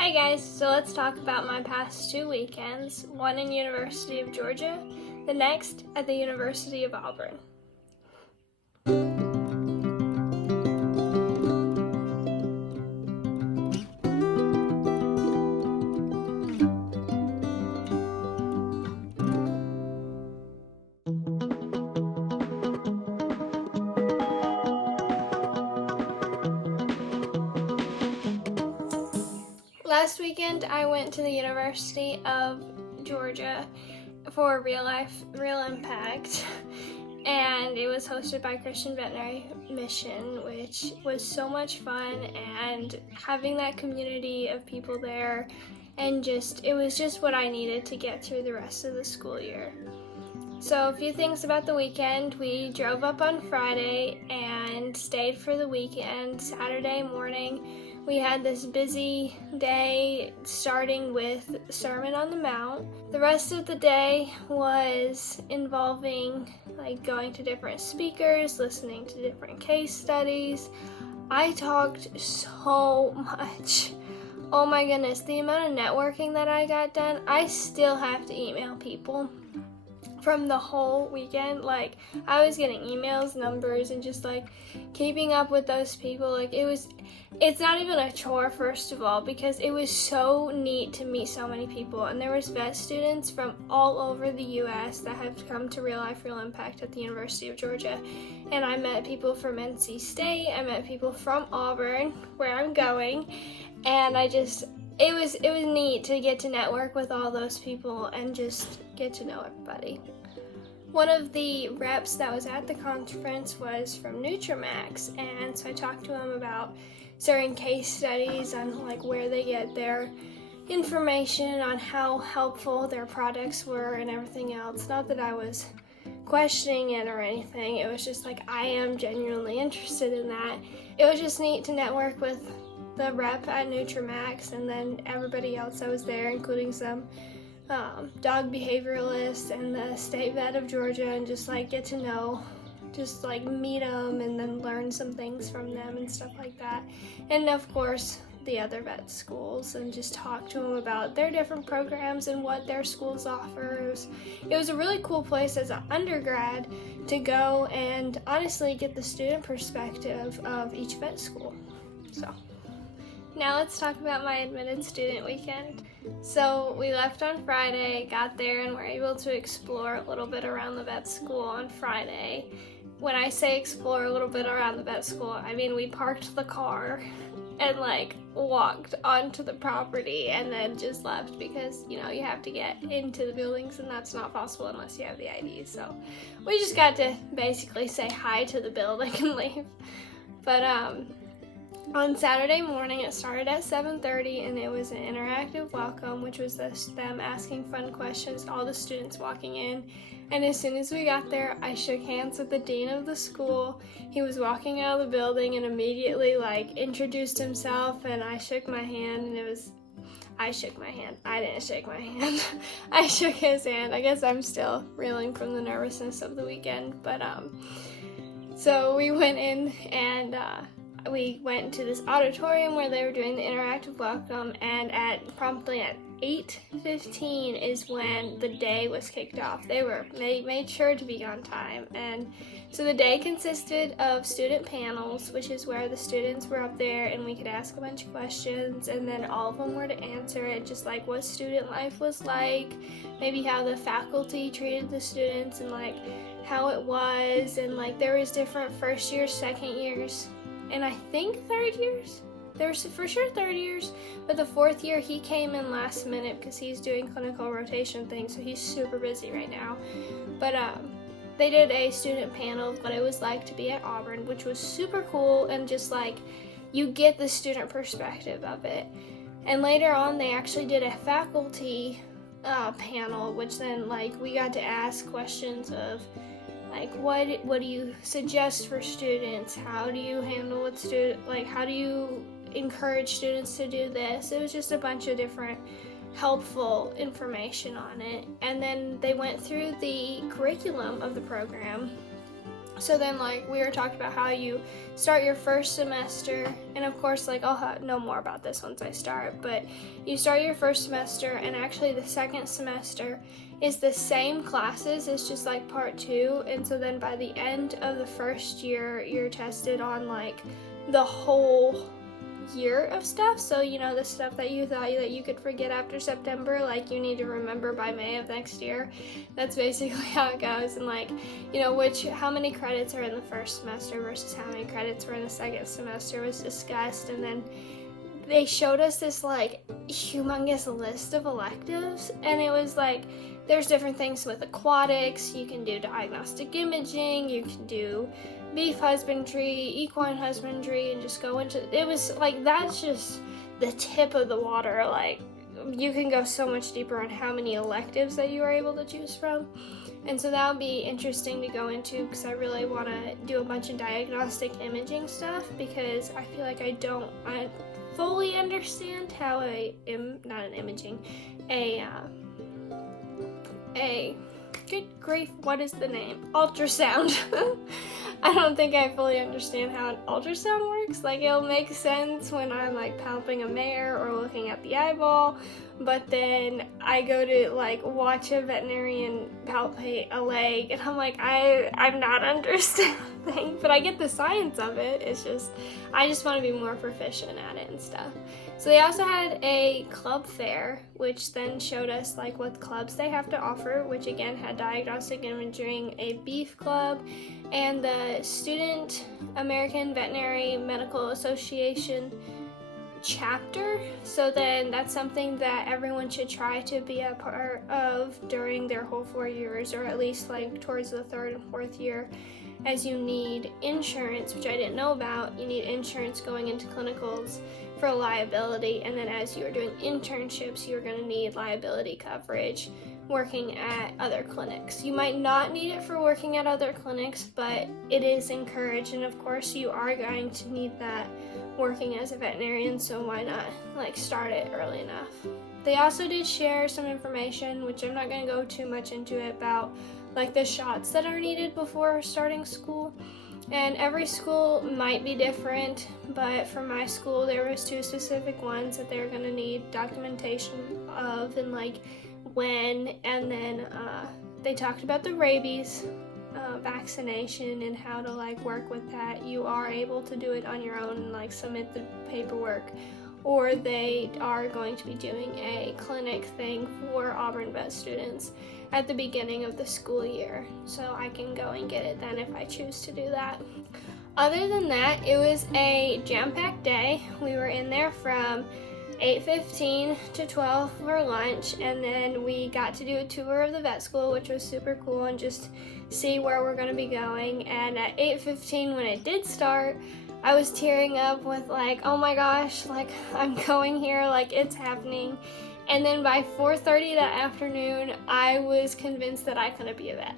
Hi guys, so let's talk about my past 2 weekends, one in University of Georgia, the next at the University of Auburn. Last weekend I went to the University of Georgia for Real Impact, and it was hosted by Christian Veterinary Mission, which was so much fun, and having that community of people there, and it was just what I needed to get through the rest of the school year. So a few things about the weekend. We drove up on Friday and stayed for the weekend. Saturday morning we had this busy day starting with Sermon on the Mount. The rest of the day was involving going to different speakers, listening to different case studies. I talked so much. Oh my goodness, the amount of networking that I got done. I still have to email people from the whole weekend. I was getting emails, numbers, and just keeping up with those people. It's not even a chore, first of all, because it was so neat to meet so many people, and there was vet students from all over the U.S. that have come to Real Impact at the University of Georgia, and I met people from NC State, I met people from Auburn, where I'm going, and it was neat to get to network with all those people and just get to know everybody. One of the reps that was at the conference was from Nutramax, and so I talked to him about certain case studies on where they get their information, on how helpful their products were and everything else. Not that I was questioning it or anything, it was just I am genuinely interested in that. It was just neat to network with the rep at Nutramax and then everybody else that was there, including some dog behavioralists and the state vet of Georgia, and just get to know, meet them and then learn some things from them and stuff like that. And of course the other vet schools, and just talk to them about their different programs and what their schools offer. It was a really cool place as an undergrad to go and honestly get the student perspective of each vet school. So now let's talk about my admitted student weekend. So we left on Friday, got there, and were able to explore a little bit around the vet school on Friday. When I say explore a little bit around the vet school, I mean we parked the car and walked onto the property and then just left, because you have to get into the buildings and that's not possible unless you have the ID. So we just got to basically say hi to the building and leave. But on Saturday morning, it started at 7:30, and it was an interactive welcome, which was them asking fun questions to all the students walking in. And as soon as we got there, I shook hands with the dean of the school. He was walking out of the building and immediately introduced himself, and I shook my hand, and I shook my hand. I didn't shake my hand. I shook his hand. I guess I'm still reeling from the nervousness of the weekend, but so we went in and we went to this auditorium where they were doing the interactive welcome, and promptly at 8:15 is when the day was kicked off. They made sure to be on time, and so the day consisted of student panels, which is where the students were up there and we could ask a bunch of questions, and then all of them were to answer it, just what student life was like, maybe how the faculty treated the students, and how it was, and there was different first years, second years, and I think third years. There's for sure third years, but the fourth year he came in last minute because he's doing clinical rotation things, so he's super busy right now. But they did a student panel of what it was like to be at Auburn, which was super cool, and just you get the student perspective of it. And later on they actually did a faculty panel, which then we got to ask questions of what do you suggest for students? How do you handle with how do you encourage students to do this? It was just a bunch of different helpful information on it. And then they went through the curriculum of the program, So then, like, we were talking about how you start your first semester, and of course, like, I'll know more about this once I start, but you start your first semester, and actually the second semester is the same classes, it's just like part 2, and so then by the end of the first year, you're tested on, like, the whole year of stuff. So, you know, the stuff that you thought that you could forget after September, like, you need to remember by May of next year. That's basically how it goes. And, like, you know, how many credits are in the first semester versus how many credits were in the second semester was discussed. And then they showed us this, like, humongous list of electives, and it was like, there's different things with aquatics, you can do diagnostic imaging, you can do beef husbandry, equine husbandry, and just go into, it was like, that's just the tip of the water. Like, you can go so much deeper on how many electives that you are able to choose from. And so that would be interesting to go into, because I really want to do a bunch of diagnostic imaging stuff, because I feel like I fully understand how good grief, what is the name? Ultrasound. I don't think I fully understand how an ultrasound works. Like, it'll make sense when I'm, like, palping a mare or looking at the eyeball, but then I go to, like, watch a veterinarian palpate a leg, and I'm like, I'm not understanding, but I get the science of it. It's just, I just want to be more proficient at it and stuff. So they also had a club fair, which then showed us, like, what clubs they have to offer, which again had diagnostic imaging, a beef club, and the Student American Veterinary Medical Association chapter. So then that's something that everyone should try to be a part of during their whole 4 years, or at least, like, towards the 3rd and 4th year, as you need insurance, which I didn't know about. You need insurance going into clinicals for liability, and then as you are doing internships, you're going to need liability coverage working at other clinics. You might not need it for working at other clinics, but it is encouraged, and of course you are going to need that working as a veterinarian, so why not, like, start it early enough. They also did share some information, which I'm not going to go too much into it, about, like, the shots that are needed before starting school. And every school might be different, but for my school there was 2 specific ones that they were going to need documentation of, and, like, when, and then they talked about the rabies vaccination and how to, like, work with that. You are able to do it on your own and, like, submit the paperwork, or they are going to be doing a clinic thing for Auburn vet students at the beginning of the school year, so I can go and get it then if I choose to do that. Other than that, it was a jam-packed day. We were in there from 8:15 to 12 for lunch, and then we got to do a tour of the vet school, which was super cool, and just see where we're going to be going. And at 8:15, when it did start, I was tearing up with, like, oh my gosh, like, I'm going here, like, it's happening. And then by 4:30 that afternoon, I was convinced that I couldn't be a vet.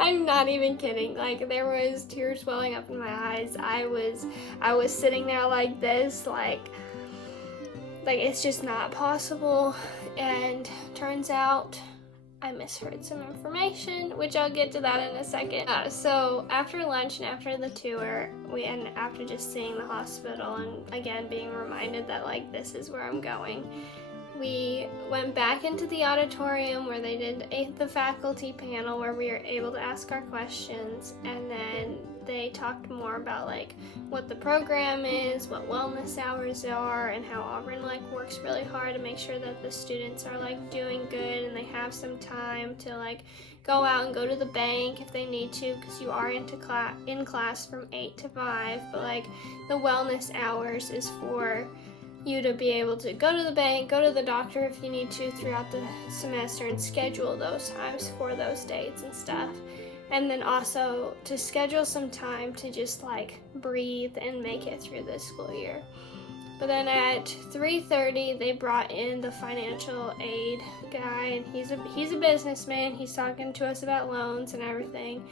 I'm not even kidding. Like, there was tears welling up in my eyes. I was sitting there like this, like it's just not possible. And turns out I misheard some information, which I'll get to that in a second. So after lunch and after the tour, and after just seeing the hospital and again being reminded that, like, this is where I'm going, we went back into the auditorium where they did the faculty panel where we were able to ask our questions, and then they talked more about, like, what the program is, what wellness hours are, and how Auburn, like, works really hard to make sure that the students are, like, doing good and they have some time to, like, go out and go to the bank if they need to, because you are in class from 8 to 5, but, like, the wellness hours is for you to be able to go to the bank, go to the doctor if you need to throughout the semester, and schedule those times for those dates and stuff. And then also to schedule some time to just, like, breathe and make it through this school year. But then at 3:30, they brought in the financial aid guy, and he's a businessman. He's talking to us about loans and everything.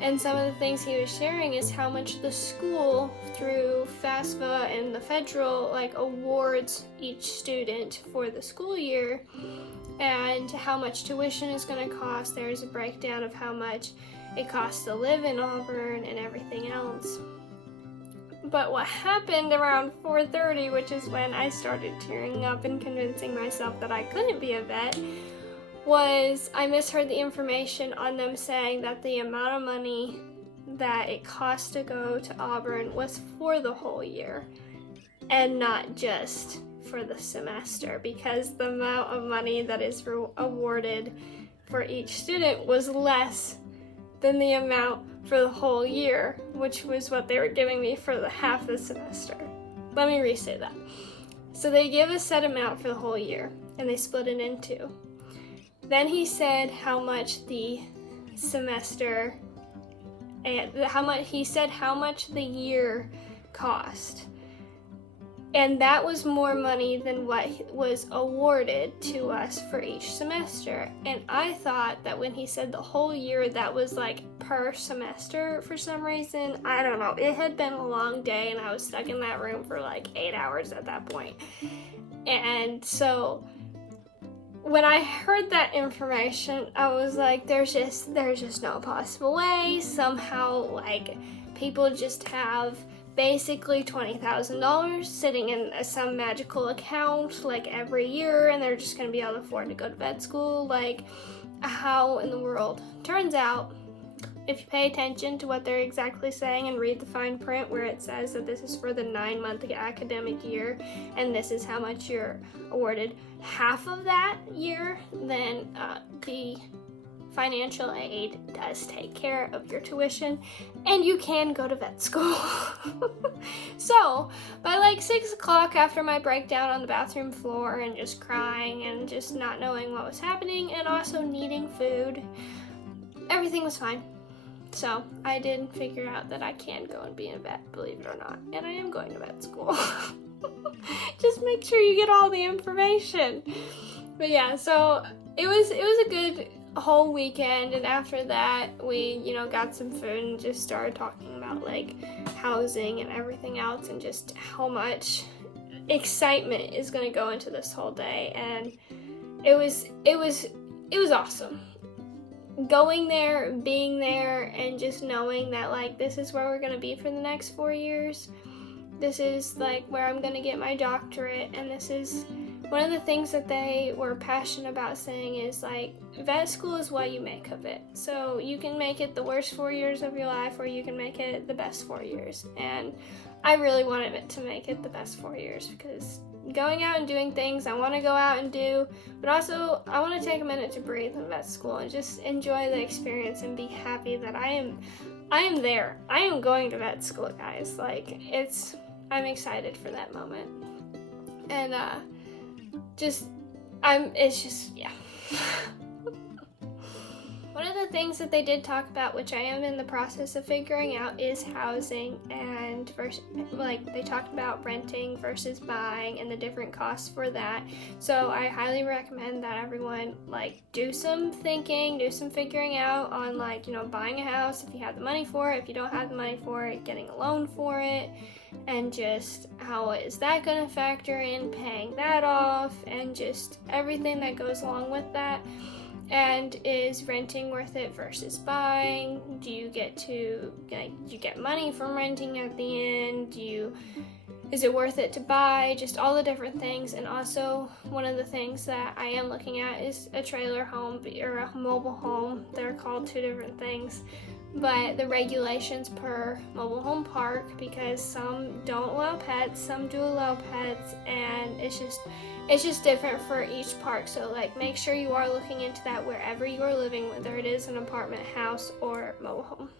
And some of the things he was sharing is how much the school, through FAFSA and the federal, like, awards each student for the school year, and how much tuition is going to cost. There's a breakdown of how much it costs to live in Auburn and everything else. But what happened around 4:30, which is when I started tearing up and convincing myself that I couldn't be a vet, was I misheard the information on them saying that the amount of money that it costs to go to Auburn was for the whole year and not just for the semester, because the amount of money that is awarded for each student was less than the amount for the whole year, which was what they were giving me for the half the semester. Let me restate that. So they give a set amount for the whole year, and they split it in two. Then he said how much the semester, and how much the year cost. And that was more money than what was awarded to us for each semester. And I thought that when he said the whole year, that was like per semester for some reason. I don't know. It had been a long day and I was stuck in that room for like 8 hours at that point. And so when I heard that information, I was like, there's just no possible way. Somehow, like, people just have basically $20,000 sitting in some magical account like every year, and they're just going to be able to afford to go to vet school. Like, how in the world? Turns out, if you pay attention to what they're exactly saying and read the fine print where it says that this is for the 9-month academic year and this is how much you're awarded half of that year, then the financial aid does take care of your tuition and you can go to vet school. So by like 6 o'clock, after my breakdown on the bathroom floor and just crying and just not knowing what was happening and also needing food, everything was fine. So I did figure out that I can go and be a vet, believe it or not, and I am going to vet school. Just make sure you get all the information. But yeah, so it was a good whole weekend, and after that we got some food and just started talking about like housing and everything else and just how much excitement is going to go into this whole day. And it was awesome going there, being there, and just knowing that like this is where we're going to be for the next 4 years. This is like where I'm going to get my doctorate, and this is one of the things that they were passionate about saying is like vet school is what you make of it. So you can make it the worst 4 years of your life, or you can make it the best 4 years. And I really wanted it to make it the best 4 years, because going out and doing things I want to go out and do, but also I want to take a minute to breathe in vet school and just enjoy the experience and be happy that I am there. I am going to vet school, guys. Like, I'm excited for that moment. And yeah. One of the things that they did talk about, which I am in the process of figuring out, is housing, and they talked about renting versus buying and the different costs for that. So I highly recommend that everyone do some thinking, do some figuring out on buying a house if you have the money for it, if you don't have the money for it, getting a loan for it, and just how is that going to factor in paying that off, and just everything that goes along with that. And is renting worth it versus buying? Do you get money from renting at the end? Is it worth it to buy? Just all the different things. And also, one of the things that I am looking at is a trailer home or a mobile home. They're called two different things. But the regulations per mobile home park, because some don't allow pets, some do allow pets, and it's just different for each park. So make sure you are looking into that wherever you are living, whether it is an apartment, house, or mobile home.